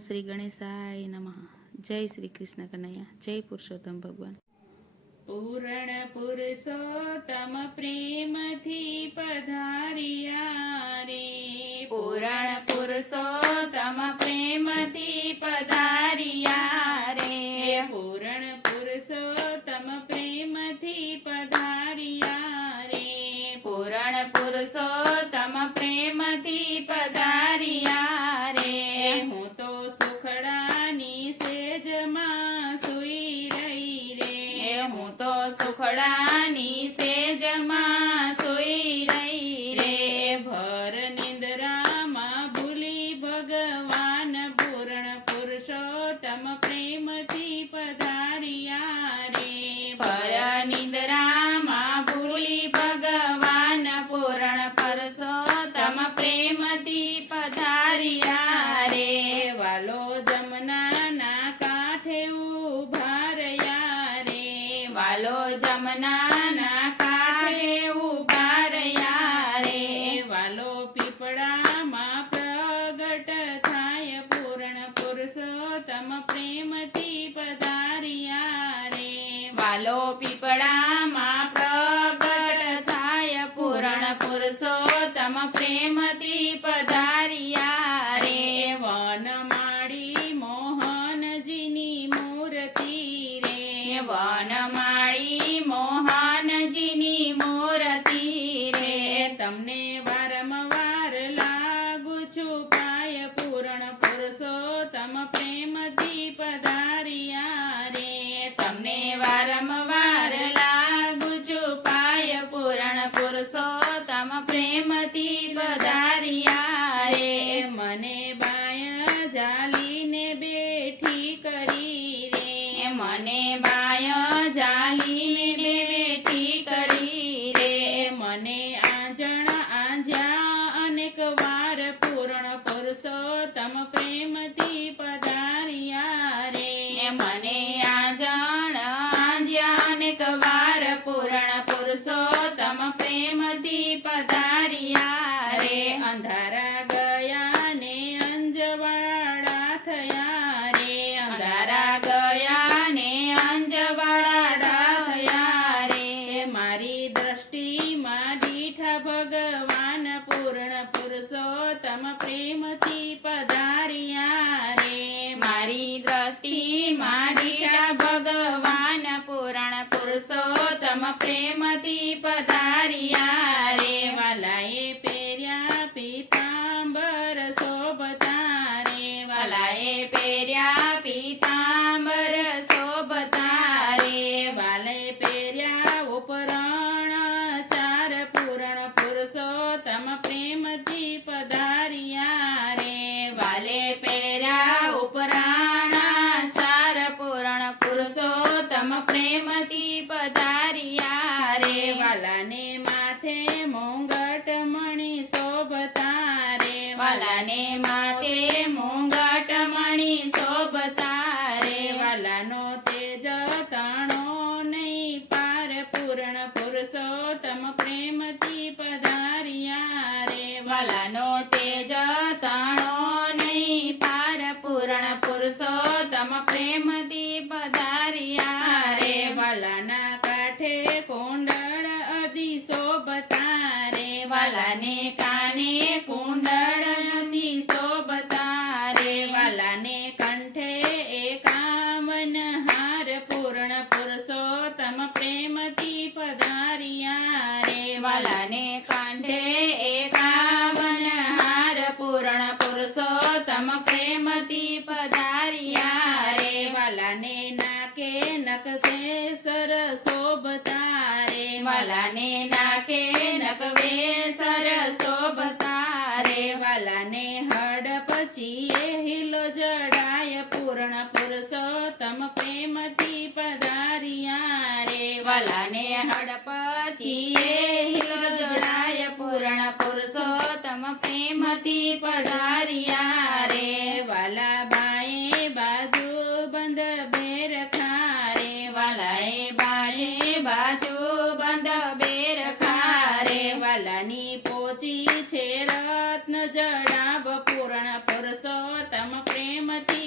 શ્રી ગણેશાય નમઃ. જય શ્રી કૃષ્ણ કનૈયા. જય પુરુષોત્તમ ભગવાન. પૂર્ણ પુરુષોત્તમ પ્રેમથી પધાર્યા રે. પૂર્ણ પુરુષોત્તમ પ્રેમથી પધાર્યા રે. પૂર્ણ પુરુષોત્તમ પ્રેમથી પધાર્યા રે. પૂર્ણ પુરુષોત્તમ પ્રેમથી પધાર્યા રે. હું તો સુખડાની સેજમાં સૂઈ રહી રે. હું તો સુખડાની સેજમાં સૂઈ રહી રે. ભર નિંદ્રામાં ભૂલી ભગવાન પૂર્ણ પુરુષોત્તમ પ્રેમથી પધાર્યા રે. પર નિંદ્રામાં ભૂલી ભગવાન પૂર્ણ પુરુષોત્તમ પ્રેમથી પધાર્યા રે. વાલો જમનાના કાંઠે ઊભા રહ્યા રે. વાલો જમનાના કાંઠે ઊભા રહ્યા રે. વાલો પીપળામાં પ્રગટ થાય પૂર્ણ પુરુષોત્તમ પ્રેમથી પધાર્યા રે. વાલો પીપળામાં પ્રગટ થાય પૂર્ણ પુરુષોત્તમ પ્રેમથી પધાર્યા રે. વનમાળી મોહનજીની મૂર્તિ રે. વનમાળી મોહનજીની મૂર્તિ રે. તમને વારંવાર લાગુ છું પાય પૂર્ણ પુરુષોત્તમ પ્રેમથી પધાર્યા રે. તમને વારંવાર લાગુ છું પાય પૂર્ણ પુરુષોત્તમ પ્રેમથી પધાર્યા રે. મને બાય જાલીને બેઠી કરી રે. મને બાય જાલીને બેઠી કરી રે. મને આંજણ આંજ્યા અનેક વાર પૂર્ણ પુરુષોત્તમ પ્રેમથી પધાર્યા રે. મને આંજણ આંજ્યા અનેક વાર પૂર્ણ પુરુષોત્તમ પ્રેમથી પધાર્યા રે. અંધારા ગયા ને અંજવાળા થયા રે. અંધારા ગયા ને અંજવાળા થયા રે. મારી દ્રષ્ટિમાં દીઠા ભગવાન પૂર્ણ પુરુષોત્તમ પ્રેમથી પધાર્યા રે. મારી દ્રષ્ટિમાં દીઠા ભગવાન પૂર્ણ પુરુષોત્તમ પ્રેમથી પધાર્યા રે. વાલાએ પહેર્યા પીતાંબર શોભતા રે. વાલાએ પહેર્યા પીતાંબર શોભતા રે. વાલે પહેર્યા ઉપરણ ચાર પૂર્ણ પુરુષોત્તમ પ્રેમથી પધાર્યા રે. વાલે પહેર્યા ઉપરાણા સાર પૂર્ણ પુરુષોત્તમ પ્રેમથી પધાર્યા રે. વાલાને માથે મોંગટ મણી શોભતા રે. વાલાને માથે મુંગટ મણી શોભતા રે. વાલાનો તેજ તણો નહીં પાર પૂર્ણ પુરુષોત્તમ પ્રેમથી પધાર્યા રે. વાલાનો તેજ તણો નહીં પાર પૂર્ણ પુરુષોત્તમ પ્રેમથી પધાર્યા રે. વાલાના કાંઠે કુંડળ અધિ શોભતા રે. વાલાને કાને કુંડળ નદી શોભતા રે. વાલાને કંઠે એકાવન હાર પૂર્ણ પુરુષોત્તમ પ્રેમથી પધાર્યા રે. વાલાને કાંઠે એકાવન હાર પૂર્ણ પુરુષોત્તમ પ્રેમથી પધાર્યા રે. વાલાને નાકે નકશે સર શોભતા રે. વાલાને નાકે નકવે સર શોભતા રે. વાલાને હડપ ચીએ હિલો જડાય પૂર્ણ પુરુષોત્તમ પ્રેમથી પધાર્યા રે. વાલાને હડપચીએ હિલ જોડાય પૂર્ણ પુરુષોત્તમ પ્રેમથી પધાર્યા રે. વાલા બાએ બાજુ બંધ બેર ખારે. વાલાએ બાએ બાજુ બંધ બેર ખારે. વાલાની પોચી છે રત્ન જડાવ પૂર્ણ પુરુષોત્તમ પ્રેમથી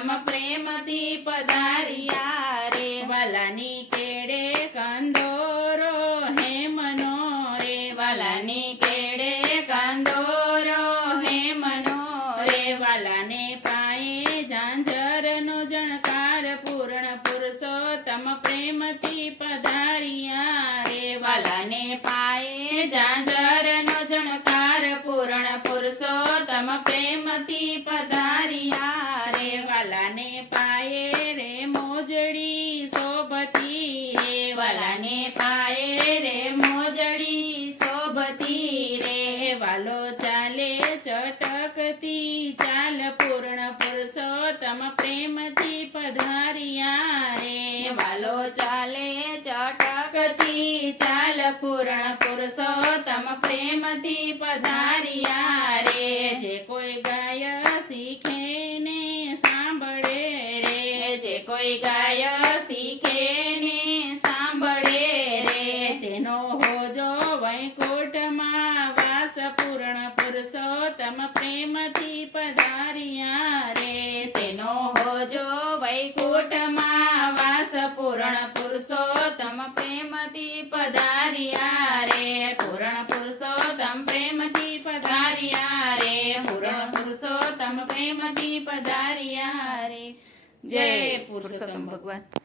પુરુષોત્તમ પ્રેમથી પધાર્યા રે વાલાની કેડે કંદોરો હેમનો રે વાલાની કેડે કંદોરો હેમનો રે વાલાને પાયે ઝાંઝરનો જણકાર પૂર્ણ પુરુષોત્તમ પ્રેમથી પધાર્યા રે વાલાને પાયે ઝાંઝરનો જણકાર પૂર્ણ પુરુષોત્તમ પ્રેમથી પધાર્યા રે વાલાને પાયે રે મોજડી શોભતી રે વાલાને પાયે રે મોજડી શોભતી રે વાલો ચાલે ચટકતી ચાલ પૂર્ણ પુરુષોત્તમ પ્રેમથી પધાર્યા રે વાલો ચાલે ચટકતી ચાલ પૂર્ણ પુરુષોત્તમ પ્રેમથી પધાર્યા રે જે કોઈ ગાય શીખે ને સાંભળે રે જે કોઈ ગાય શીખે ને સાંભળે રે તેનો હોજો વૈકુંઠમાં વાસ પૂર્ણ પુરુષોત્તમ પ્રેમથી પધાર્યા રે તેનો હોજો વૈકુંઠમાં વાસ પૂર્ણ પુરુષોત્તમ પ્રેમથી પધાર્યા રે પૂર્ણ પુરુષોત્તમ પ્રેમથી પધાર્યા રે પૂર્ણ પુરુષોત્તમ પ્રેમથી પધાર્યા રે જય પુરુષોત્તમ ભગવાન.